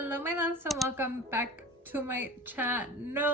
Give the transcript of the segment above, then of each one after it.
Hello my loves and welcome back to my channel.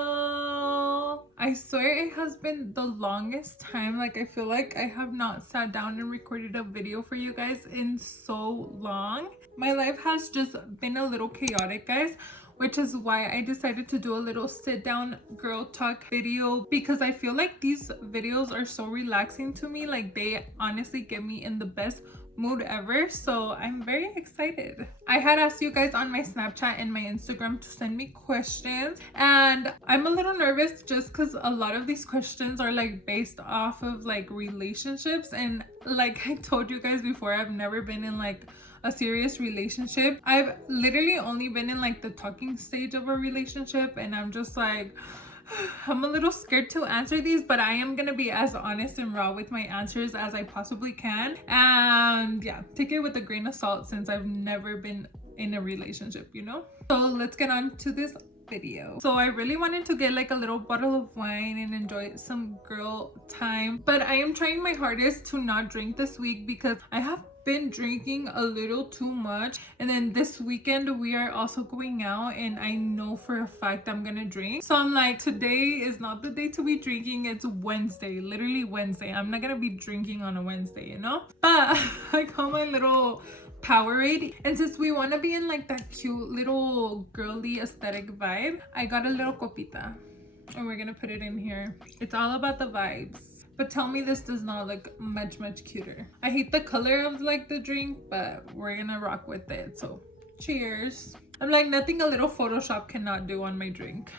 I swear it has been the longest time. Like, I feel like I have not sat down and recorded a video for you guys in so long. My life has just been a little chaotic, guys, which is why I decided to do a little sit down girl talk video, because I feel like these videos are so relaxing to me. Like, they honestly get me in the best mood ever, so I'm very excited. I had asked you guys on my Snapchat and my Instagram to send me questions, and I'm a little nervous just because a lot of these questions are like based off of like relationships, and like I told you guys before, I've never been in like a serious relationship. I've literally only been in like the talking stage of a relationship, and I'm just like, I'm a little scared to answer these, but I am gonna be as honest and raw with my answers as I possibly can. And yeah, take it with a grain of salt since I've never been in a relationship, you know? So let's get on to this video. So I really wanted to get like a little bottle of wine and enjoy some girl time, but I am trying my hardest to not drink this week because I have been drinking a little too much, and then this weekend we are also going out and I know for a fact I'm gonna drink. So I'm like, today is not the day to be drinking. It's Wednesday, literally Wednesday. I'm not gonna be drinking on a Wednesday, you know? But I got my little Powerade, and since we want to be in like that cute little girly aesthetic vibe, I got a little copita and we're gonna put it in here. It's all about the vibes. But tell me this does not look much cuter. I hate the color of like the drink, but we're gonna rock with it. So cheers. I'm like, nothing a little Photoshop cannot do on my drink.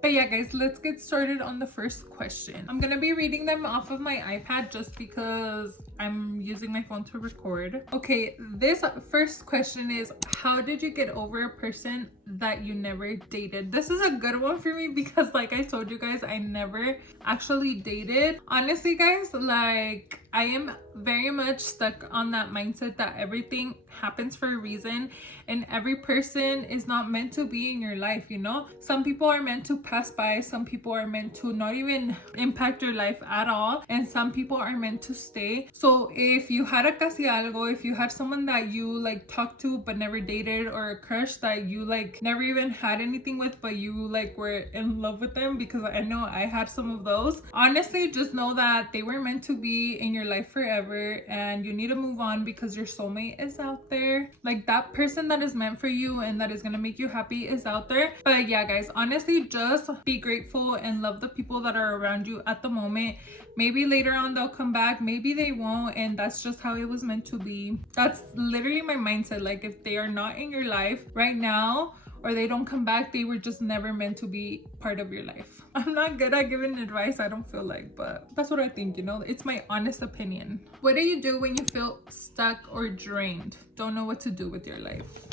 But yeah, guys, let's get started on the first question. I'm gonna be reading them off of my iPad just because I'm using my phone to record. Okay, this first question is, how did you get over a person that you never dated? This is a good one for me because like I told you guys, I never actually dated. Honestly, guys, like I am very much stuck on that mindset that everything happens for a reason and every person is not meant to be in your life, you know? Some people are meant to pass by, some people are meant to not even impact your life at all, and some people are meant to stay. So if you had a casi algo, if you had someone that you like talked to but never dated, or a crush that you like never even had anything with but you like were in love with them, because I know I had some of those, honestly just know that they were meant to be in your life forever and you need to move on because your soulmate is out there. Like, that person that is meant for you and that is gonna make you happy is out there. But yeah, guys, honestly just be grateful and love the people that are around you at the moment. Maybe later on they'll come back, maybe they won't, and that's just how it was meant to be. That's literally my mindset. Like, if they are not in your life right now or they don't come back, they were just never meant to be part of your life. I'm not good at giving advice, I don't feel like, but that's what I think, you know? It's my honest opinion. What do you do when you feel stuck or drained? Don't know what to do with your life?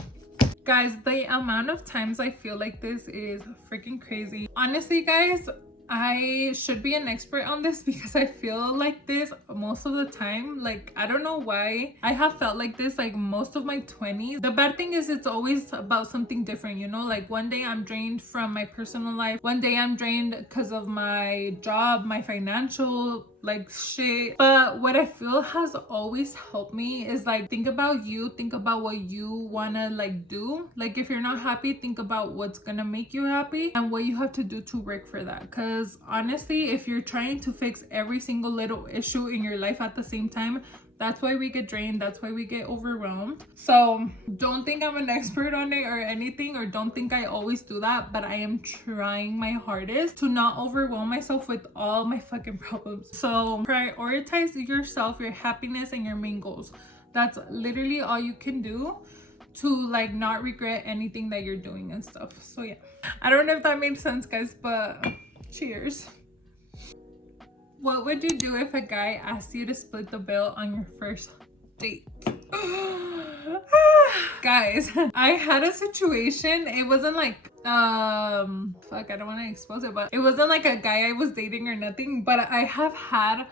Guys, the amount of times I feel like this is freaking crazy. Honestly, guys, I should be an expert on this because I feel like this most of the time. Like, I don't know why I have felt like this like most of my 20s. The bad thing is it's always about something different, you know? Like, one day I'm drained from my personal life, one day I'm drained because of my job, my financial like shit. But what I feel has always helped me is like, think about you, think about what you wanna like do. Like, if you're not happy, think about what's gonna make you happy and what you have to do to work for that. Because honestly, if you're trying to fix every single little issue in your life at the same time, that's why we get drained, that's why we get overwhelmed. So don't think I'm an expert on it or anything, or don't think I always do that, but I am trying my hardest to not overwhelm myself with all my fucking problems. So prioritize yourself, your happiness, and your main goals. That's literally all you can do to like not regret anything that you're doing and stuff. So yeah, I don't know if that made sense, guys, but cheers. What would you do if a guy asked you to split the bill on your first date? Guys, I had a situation. It wasn't like fuck, I don't want to expose it, but it wasn't like a guy I was dating or nothing, but I have had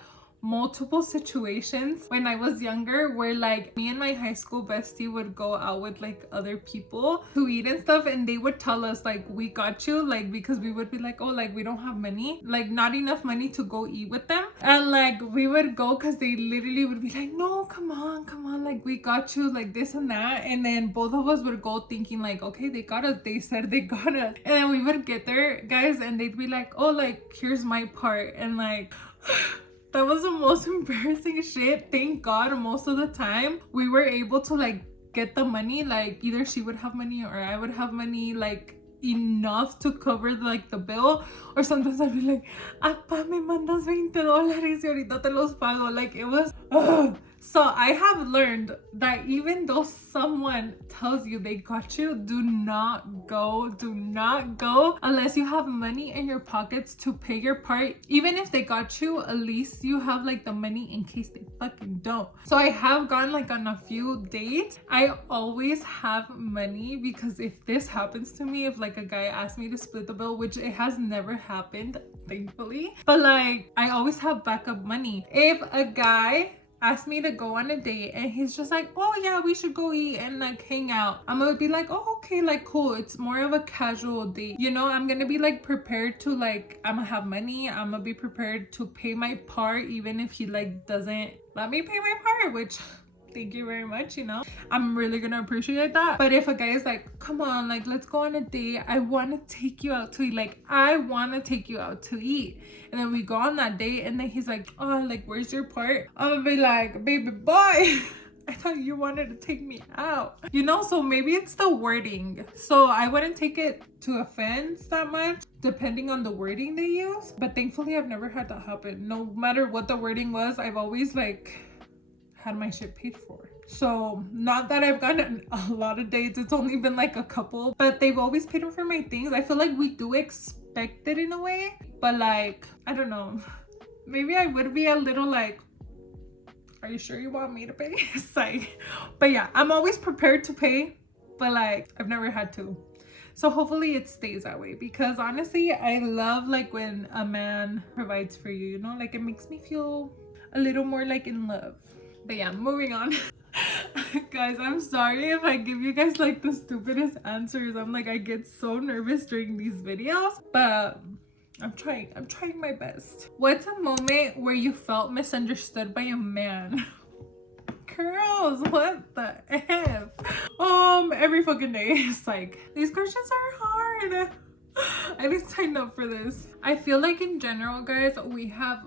multiple situations when I was younger where like me and my high school bestie would go out with like other people to eat and stuff, and they would tell us like, we got you, like, because we would be like, oh, like we don't have money, like not enough money to go eat with them, And like we would go because they literally would be like, no, come on, like we got you, like this and that. And then both of us would go thinking like, okay, they got us, they said they got us. And then we would get there, guys, and they'd be like, oh, like here's my part. And like that was the most embarrassing shit. Thank God most of the time we were able to like get the money, like either she would have money or I would have money, like enough to cover like the bill. Or sometimes I'd be like, apa, me mandas $20 y ahorita te los pago. Like it was so I have learned that even though someone tells you they got you, do not go unless you have money in your pockets to pay your part. Even if they got you, at least you have like the money in case they fucking don't. So I have gone like on a few dates. I always have money because if this happens to me, if like a guy asks me to split the bill, which it has never happened, thankfully, but like I always have backup money. If a guy asked me to go on a date and he's just like, oh yeah, we should go eat and like hang out, I'm gonna be like, oh okay, like cool, it's more of a casual date, you know. I'm gonna be like prepared to like, I'm gonna have money, I'm gonna be prepared to pay my part even if he like doesn't let me pay my part, which thank you very much, you know, I'm really gonna appreciate that. But if a guy is like, come on, like let's go on a date, I want to take you out to eat, like I want to take you out to eat, and then we go on that date and then he's like, oh, like where's your part? I'm gonna be like, baby boy, I thought you wanted to take me out, you know. So maybe it's the wording, so I wouldn't take it to offense that much depending on the wording they use. But thankfully I've never had that happen. No matter what the wording was, I've always like had my shit paid for. So not that I've gotten a lot of dates, it's only been like a couple, but they've always paid for my things. I feel like we do expect it in a way, but like I don't know, maybe I would be a little like, are you sure you want me to pay? It's like, but yeah, I'm always prepared to pay, but like I've never had to. So hopefully it stays that way, because honestly I love like when a man provides for you, you know, like it makes me feel a little more like in love. But yeah, moving on. Guys, I'm sorry if I give you guys like the stupidest answers. I'm like, I get so nervous during these videos, but I'm trying my best. What's a moment where you felt misunderstood by a man? Girls, what the F? Every fucking day. It's like, these questions are hard. I didn't sign up for this. I feel like in general, guys, we have,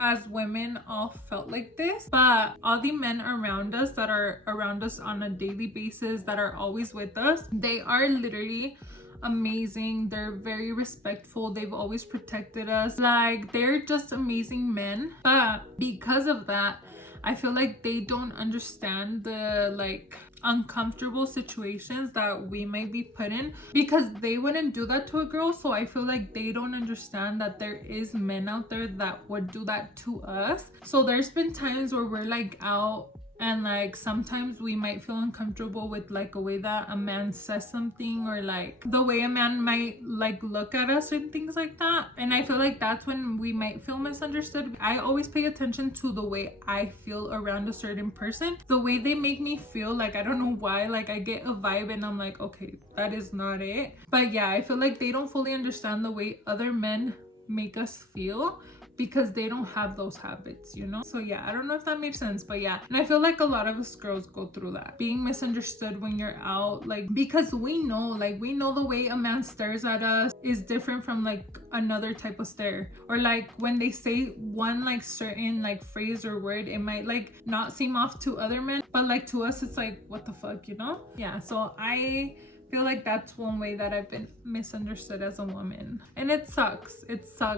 as women, all felt like this, but all the men around us that are around us on a daily basis, that are always with us, they are literally amazing. They're very respectful. They've always protected us. Like, they're just amazing men. But because of that, I feel like they don't understand the like uncomfortable situations that we might be put in, because they wouldn't do that to a girl. So I feel like they don't understand that there is men out there that would do that to us. So there's been times where we're like out and like sometimes we might feel uncomfortable with like a way that a man says something, or like the way a man might like look at us and things like that. And I feel like that's when we might feel misunderstood. I always pay attention to the way I feel around a certain person, the way they make me feel. Like I don't know why, like I get a vibe and I'm like, okay, that is not it. But yeah, I feel like they don't fully understand the way other men make us feel, because they don't have those habits, you know. So yeah, I don't know if that made sense, but yeah. And I feel like a lot of us girls go through that, being misunderstood when you're out, like because we know the way a man stares at us is different from like another type of stare, or like when they say one like certain like phrase or word, it might like not seem off to other men, but like to us it's like, what the fuck, you know. Yeah, so I feel like that's one way that I've been misunderstood as a woman, and it sucks.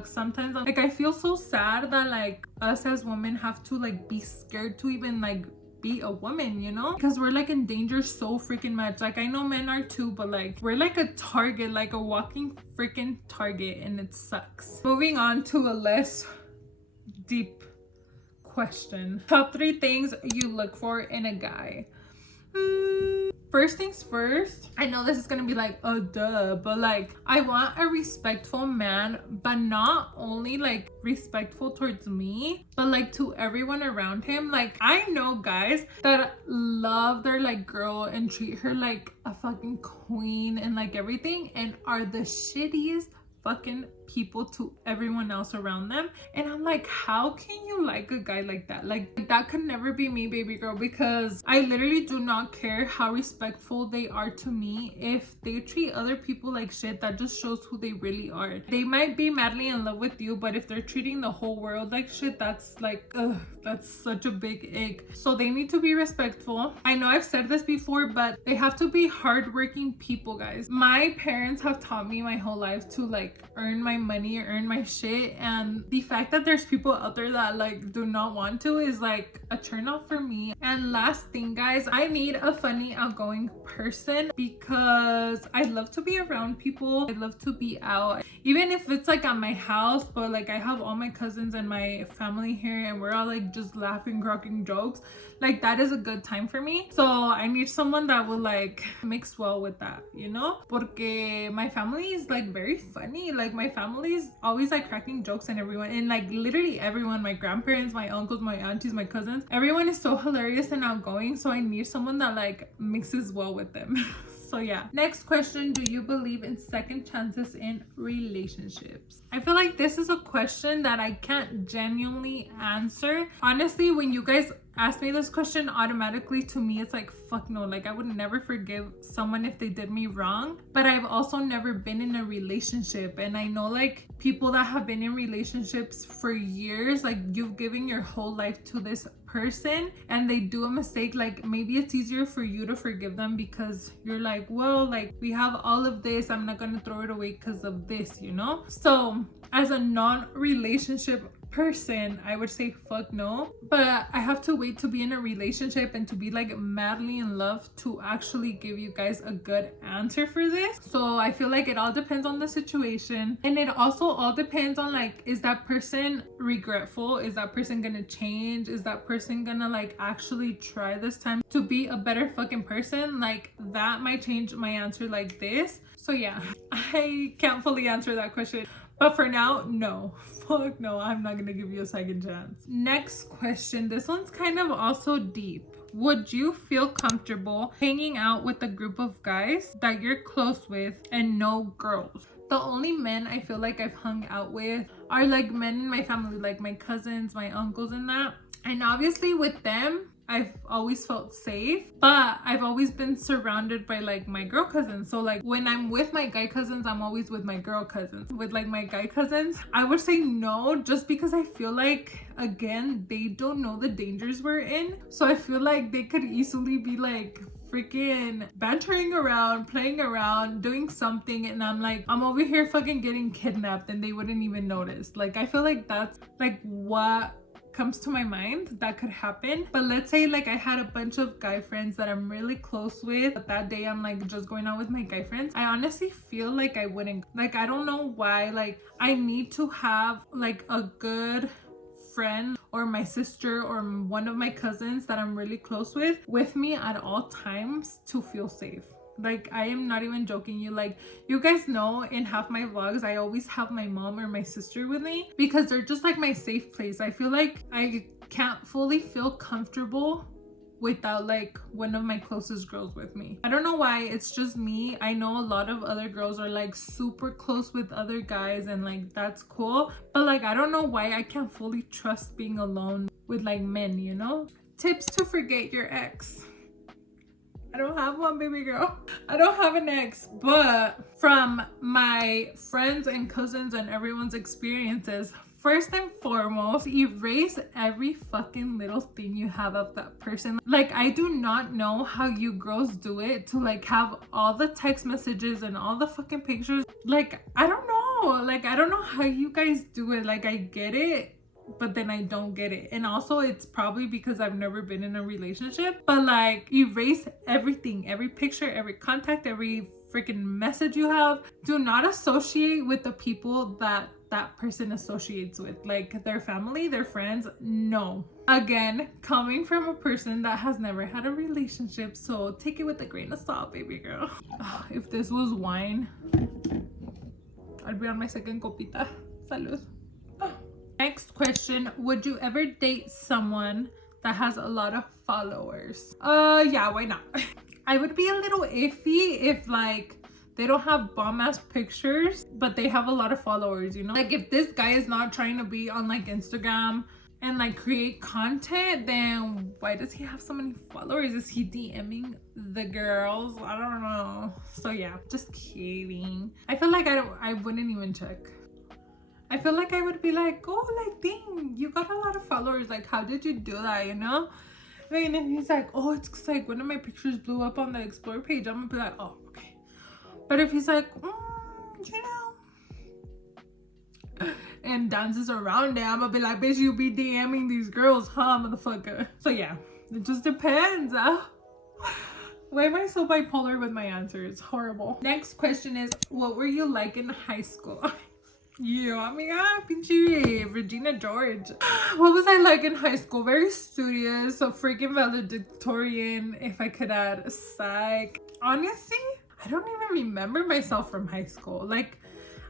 Sometimes like I feel so sad that like us as women have to like be scared to even like be a woman, you know, because we're like in danger so freaking much. Like I know men are too, but like we're like a target, like a walking freaking target, and it sucks. Moving on to a less deep question. Top 3 things you look for in a guy. First things first, I know this is gonna be like, oh duh, but like I want a respectful man, but not only like respectful towards me, but like to everyone around him. Like I know guys that love their like girl and treat her like a fucking queen and like everything, and are the shittiest fucking people to everyone else around them. And I'm like, how can you like a guy like that? Like, that could never be me, baby girl, because I literally do not care how respectful they are to me. If they treat other people like shit, that just shows who they really are. They might be madly in love with you, but if they're treating the whole world like shit, that's like, ugh, that's such a big ick. So they need to be respectful. I know I've said this before, but they have to be hardworking people, guys. My parents have taught me my whole life to like earn my money, earn my shit, and the fact that there's people out there that like do not want to is like a turn off for me. And last thing, guys, I need a funny, outgoing person because I love to be around people. I love to be out, even if it's like at my house, but like I have all my cousins and my family here and we're all like just laughing, cracking jokes. Like, that is a good time for me. So I need someone that will like mix well with that, you know? Porque my family is like very funny. Like, my family is always like cracking jokes, and everyone, and like literally everyone, my grandparents, my uncles, my aunties, my cousins, everyone is so hilarious and outgoing. So I need someone that like mixes well with them. So yeah. Next question, do you believe in second chances in relationships? I feel like this is a question that I can't genuinely answer. Honestly, when you guys ask me this question, automatically to me it's like, fuck no. Like, I would never forgive someone if they did me wrong. But I've also never been in a relationship, and I know like people that have been in relationships for years, like you've given your whole life to this person and they do a mistake. Like, maybe it's easier for you to forgive them because you're like, well, like we have all of this, I'm not gonna throw it away because of this, you know? So as a non-relationship person, I would say fuck no. But I have to wait to be in a relationship and to be like madly in love to actually give you guys a good answer for this. So I feel like it all depends on the situation, and it also all depends on like, is that person regretful? Is that person gonna change? Is that person gonna like actually try this time to be a better fucking person? Like, that might change my answer like this. So yeah, I can't fully answer that question. But for now, no. Fuck no, I'm not gonna give you a second chance. Next question. This one's kind of also deep. Would you feel comfortable hanging out with a group of guys that you're close with and no girls? The only men I feel like I've hung out with are like men in my family, like my cousins, my uncles and that. And obviously with them, I've always felt safe, but I've always been surrounded by like my girl cousins. So like when I'm with my guy cousins, I'm always with my girl cousins. With like my guy cousins, I would say no, just because I feel like, again, they don't know the dangers we're in. So I feel like they could easily be like freaking bantering around, playing around, doing something, and I'm like, I'm over here fucking getting kidnapped and they wouldn't even notice. Like, I feel like that's like what comes to my mind that could happen. But let's say like I had a bunch of guy friends that I'm really close with, but that day I'm like just going out with my guy friends. I honestly feel like I wouldn't. Like, I don't know why. Like, I need to have like a good friend or my sister or one of my cousins that I'm really close with me at all times to feel safe. Like, I am not even joking you. Like, you guys know in half my vlogs, I always have my mom or my sister with me because they're just like my safe place. I feel like I can't fully feel comfortable without like one of my closest girls with me. I don't know why, it's just me. I know a lot of other girls are like super close with other guys and like that's cool, but like I don't know why I can't fully trust being alone with like men, you know? Tips to forget your ex. I don't have one, baby girl. I don't have an ex, but from my friends and cousins and everyone's experiences, first and foremost, erase every fucking little thing you have of that person. Like, I do not know how you girls do it to like have all the text messages and all the fucking pictures. Like, I don't know. Like, I don't know how you guys do it. Like, I get it, but then I don't get it. And also it's probably because I've never been in a relationship, but like, erase everything, every picture, every contact, every freaking message you have. Do not associate with the people that person associates with, like their family, their friends. No. Again, coming from a person that has never had a relationship, so take it with a grain of salt, baby girl. If this was wine, I'd be on my second copita. Salud. Next question, would you ever date someone that has a lot of followers? Yeah, why not? I would be a little iffy if like they don't have bomb ass pictures, but they have a lot of followers, you know? Like if this guy is not trying to be on like Instagram and like create content, then why does he have so many followers? Is he DMing the girls? I don't know. So yeah, just kidding. I feel like I wouldn't even check. I feel like I would be like, oh, like dang, you got a lot of followers, like how did you do that, you know? And then he's like, oh, it's like one of my pictures blew up on the explore page. I'm gonna be like, oh, okay. But if he's like, you know, and dances around it, I'm gonna be like, bitch, you be DMing these girls, huh, motherfucker? So yeah, it just depends. Why am I so bipolar with my answers? Horrible. Next question is, what were you like in high school? Yeah, amiga, pinche Regina George. What was I like in high school? Very studious, so freaking valedictorian, if I could add, psych. Honestly, I don't even remember myself from high school. Like,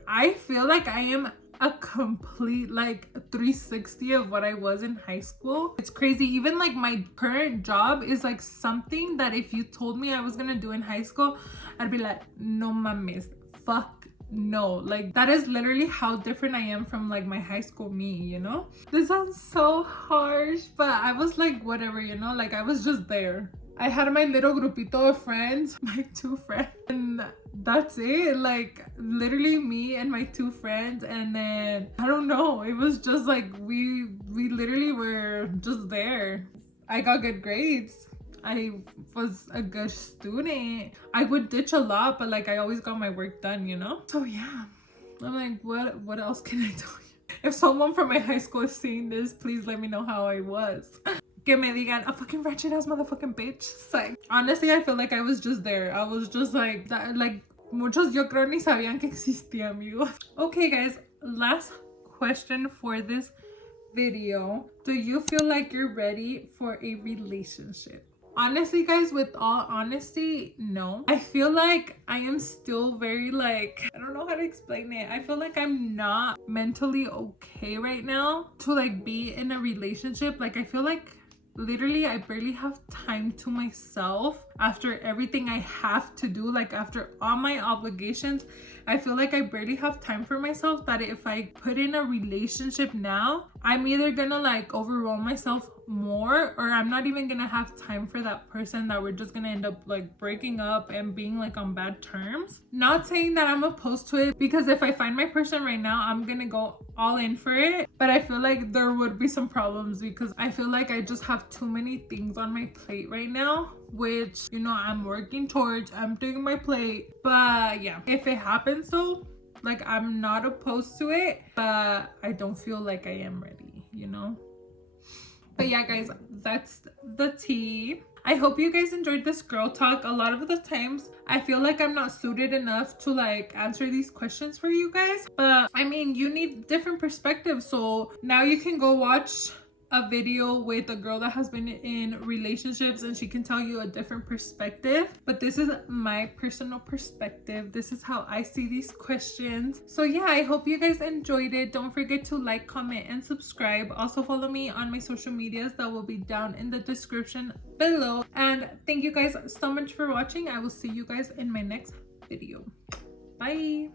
I feel like I am a complete like 360 of what I was in high school. It's crazy. Even like my current job is like something that if you told me I was gonna do in high school, I'd be like, no mames, fuck no. Like that is literally how different I am from like my high school me, you know? This sounds so harsh, but I was like whatever, you know? Like I was just there. I had my little grupito of friends, my 2 friends, and that's it. Like literally me and my 2 friends, and then I don't know, it was just like we literally were just there. I got good grades. I was a good student. I would ditch a lot, but like I always got my work done, you know? So yeah, I'm like, what else can I tell you? If someone from my high school is seeing this, please let me know how I was. Que me digan, a fucking ratchet ass motherfucking bitch. Like, honestly, I feel like I was just there. I was just like, that, like, muchos yo creo ni sabían que existía, amigos. Okay, guys, last question for this video. Do you feel like you're ready for a relationship? Honestly, guys, with all honesty, no. I feel like I am still very like, I don't know how to explain it. I feel like I'm not mentally okay right now to like be in a relationship. Like I feel like literally I barely have time to myself after everything I have to do. Like after all my obligations, I feel like I barely have time for myself, that if I put in a relationship now, I'm either gonna like overwhelm myself more, or I'm not even gonna have time for that person, that we're just gonna end up like breaking up and being like on bad terms. Not saying that I'm opposed to it, because if I find my person right now, I'm gonna go all in for it, but I feel like there would be some problems because I feel like I just have too many things on my plate right now, which, you know, I'm working towards. I'm doing my plate. But yeah, if it happens though, like I'm not opposed to it, but I don't feel like I am ready, you know? But yeah, guys, that's the tea. I hope you guys enjoyed this girl talk. A lot of the times I feel like I'm not suited enough to like answer these questions for you guys, but I mean, you need different perspectives. So now you can go watch a video with a girl that has been in relationships and she can tell you a different perspective, but this is my personal perspective. This is how I see these questions. So yeah, I hope you guys enjoyed it. Don't forget to like, comment, and subscribe. Also follow me on my social medias that will be down in the description below. And thank you guys so much for watching. I will see you guys in my next video. Bye.